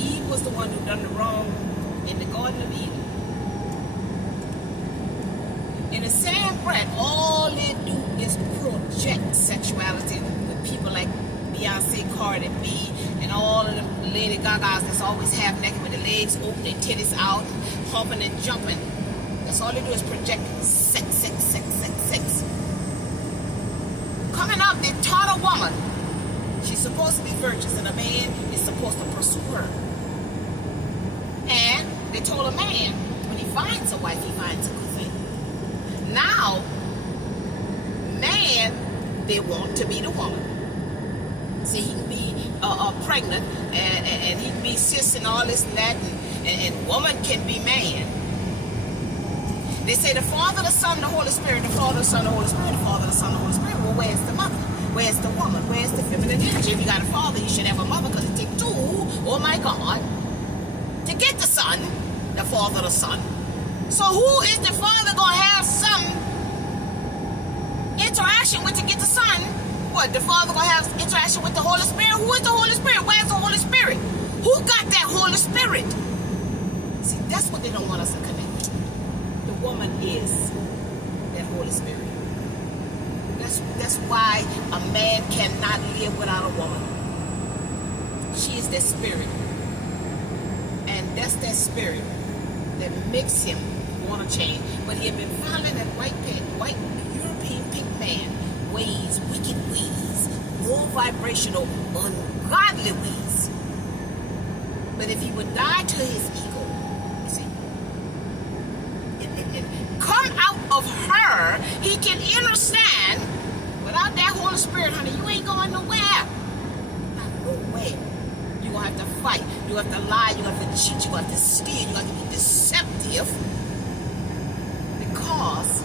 Eve was the one who done the wrong in the Garden of Eden. In the same breath, all they do is project sexuality with people like Beyonce, Cardi B, and all of the Lady Gagas that's always half naked with their legs open, their titties out, humping and jumping. That's all they do is project sex, sex, sex, sex, sex. Coming up, they taught a woman she's supposed to be virtuous and a man is supposed to pursue her. And they told a man when he finds a wife, he finds a good thing. Now, man, they want to be the woman. See, he can be pregnant and he can be cis and all this and that, and woman can be man. They say the Father, the Son, the Holy Spirit, the Father, the Son, the Holy Spirit, the Father, the Son, the Holy Spirit. Well, where's the mother? Where's the woman? Where's the feminine energy? If you got a father, you should have a mother, because it takes two, oh my God, to get the Son, the Father, the Son. So who is the Father going to have some interaction with to get the Son? What, the Father going to have interaction with the Holy Spirit? Who is the Holy Spirit? Where's the Holy Spirit? Who got that Holy Spirit? See, that's what they don't want us to connect with. The woman is that Holy Spirit. That's why a man cannot live without a woman. She is that spirit. And that's that spirit that makes him want to change. But he had been following that white European pink man ways, wicked ways, low vibrational, ungodly ways. But if he would die to his ego, you see, and come out of her, he can understand. Without that Holy Spirit, honey, you ain't going nowhere. Not nowhere. You're going to have to fight. You have to lie. You have to cheat. You have to steal. You have to be deceptive. Because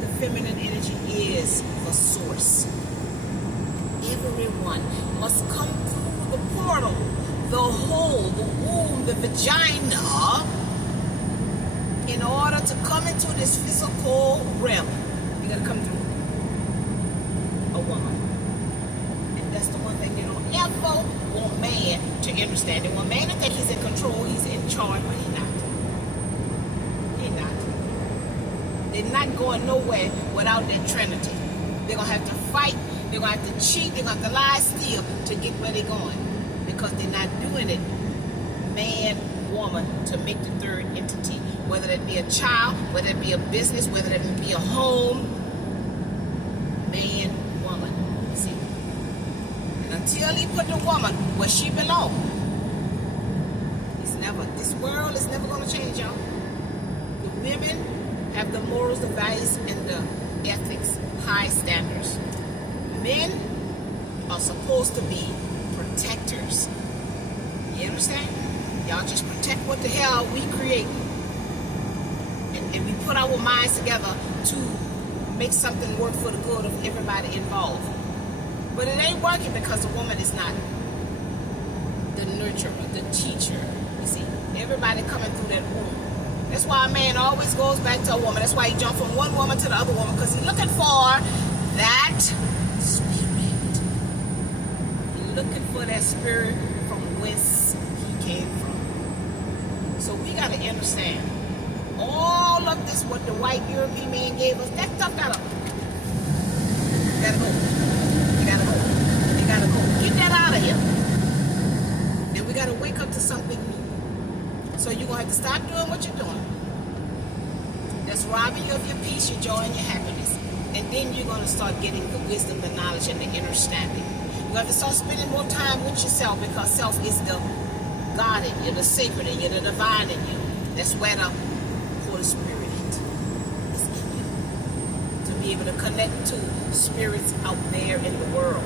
the feminine energy is the source. Everyone must come through the portal, the hole, the womb, the vagina, in order to come into this physical realm. You got to come through a woman. And that's the one thing they don't ever want man to understand. They want man to think he's in control, he's in charge, but he's not. He's not. They're not going nowhere without their trinity. They're going to have to fight, they're going to have to cheat, they're going to have to lie still to get where they're going. Because they're not doing it man, woman, to make the third entity. Whether that be a child, whether it be a business, whether it be a home, man, woman. See? And until he put the woman where she belongs, this world is never going to change, y'all. The women have the morals, the values, and the ethics, high standards. Men are supposed to be protectors. You understand? Y'all just protect what the hell we create. And we put our minds together to make something work for the good of everybody involved. But it ain't working because the woman is not the nurturer, the teacher. You see, everybody coming through that womb. That's why a man always goes back to a woman. That's why he jumped from one woman to the other woman, because he's looking for that spirit. He's looking for that spirit from whence he came from. So we got to understand. All of this, what the white European man gave us, that stuff gotta go. You gotta go. Get that out of here. Then we gotta wake up to something new. So you're gonna have to stop doing what you're doing. That's robbing you of your peace, your joy, and your happiness. And then you're gonna start getting the wisdom, the knowledge, and the understanding. You have to start spending more time with yourself, because self is the God in you, the sacred in you, the divine in you. That's where the Holy Spirit is in you, to be able to connect to spirits out there in the world.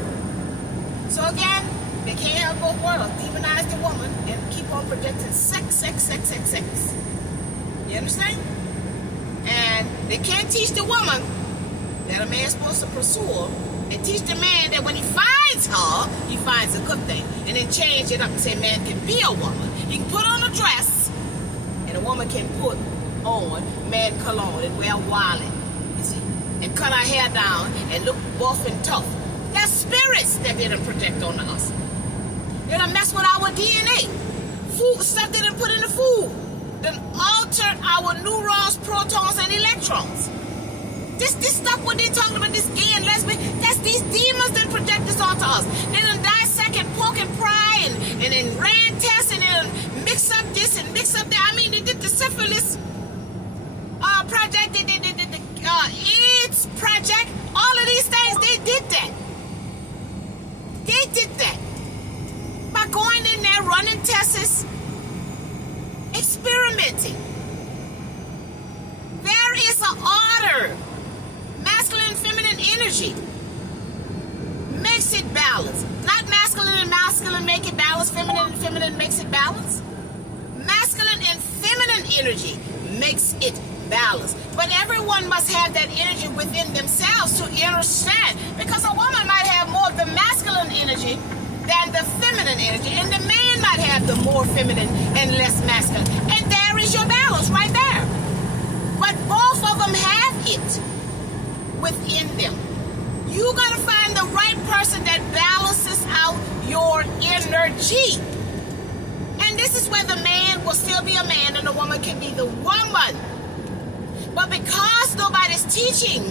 So again, they can't have both worlds. Demonize the woman and keep on projecting sex. You understand? And they can't teach the woman that a man's supposed to pursue her, and teach the man that when he finds her, he finds a good thing, and then change it up and say man can be a woman. He can put on a dress, and a woman can put on man cologne and wear wallet, you see, and cut our hair down and look buff and tough. That's spirits that they done project on us. They done mess with our DNA. food, stuff they done put in the food, done altered our neurons, protons, and electrons. This stuff what they talking about, this gay and lesbian, that's these demons that project this onto us. They done dissect and poke and pry and then ran tests and then mix up this and mix up that. I mean, they did the syphilis project, they did the AIDS project, all of these things, they did that. They did that. By going in there, running tests, experimenting. There is an order. Masculine and feminine energy makes it balanced. Not masculine and masculine make it balanced, feminine and feminine makes it balanced. Masculine and feminine energy makes it balanced. But everyone must have that energy within themselves to understand. Because a woman might have more of the masculine energy than the feminine energy. And the man might have the more feminine and less masculine. And there is your balance right there. But both of them have it within them. You gotta find the right person that balances out your energy. And this is where the man will still be a man and the woman can be the woman. But because nobody's teaching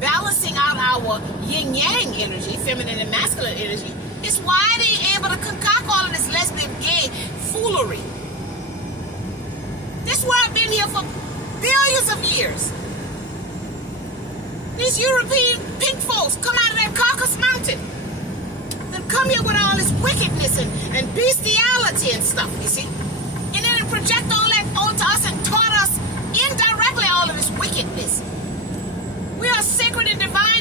balancing out our yin-yang energy, feminine and masculine energy, it's why they're able to concoct all of this lesbian gay foolery. This world been here for billions of years. These European pink folks come out of that Caucasus Mountain. They come here with all this wickedness and bestiality and stuff, you see. And then they project all that onto us and taught us indirectly all of this wickedness. We are sacred and divine